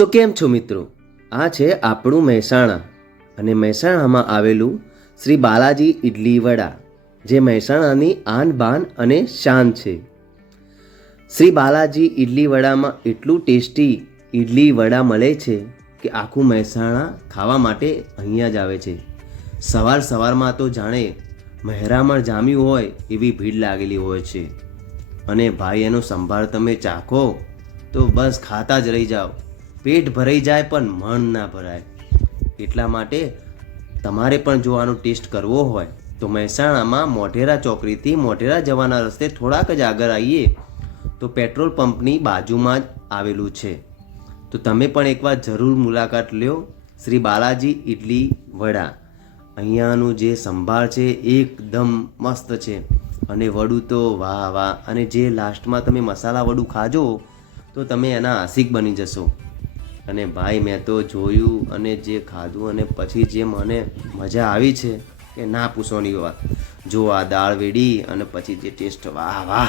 તો કેમ છો મિત્રો? આ છે આપણું મહેસાણા અને મહેસાણામાં આવેલું શ્રી બાલાજી ઇડલી વડા, જે મહેસાણાની આન બાન અને શાન છે. શ્રી બાલાજી ઇડલી વડામાં એટલું ટેસ્ટી ઇડલી વડા મળે છે કે આખું મહેસાણા ખાવા માટે અહીંયા જ આવે છે. સવારમાં તો જાણે મહેરામણ જામ્યું હોય એવી ભીડ લાગેલી હોય છે. અને ભાઈ, એનો સંભાર તમે ચાખો તો બસ ખાતા જ રહી જાઓ. પેટ ભરાઈ જાય પણ મન ના ભરાય. એટલા માટે તમારે પણ જો આનો ટેસ્ટ કરવો હોય તો મહેસાણામાં મોઢેરા ચોકડીથી મોઢેરા જવાના રસ્તે થોડાક જ આગળ આવીએ તો પેટ્રોલ પંપની બાજુમાં જ આવેલું છે. તો તમે પણ એકવાર જરૂર મુલાકાત લ્યો શ્રી બાલાજી ઇડલી વડા. અહીંયાનું જે સંભાર છે એકદમ મસ્ત છે અને વડું તો વાહ વાહ. અને જે લાસ્ટમાં તમે મસાલા વડું ખાજો તો તમે એના આશિક બની જશો. અને ભાઈ, મેં તો જોયું અને જે ખાધું અને પછી જે મને મજા આવી છે કે ના પૂછવાની વાત. જો આ દાળ વેડી અને પછી જે ટેસ્ટ, વાહ વાહ.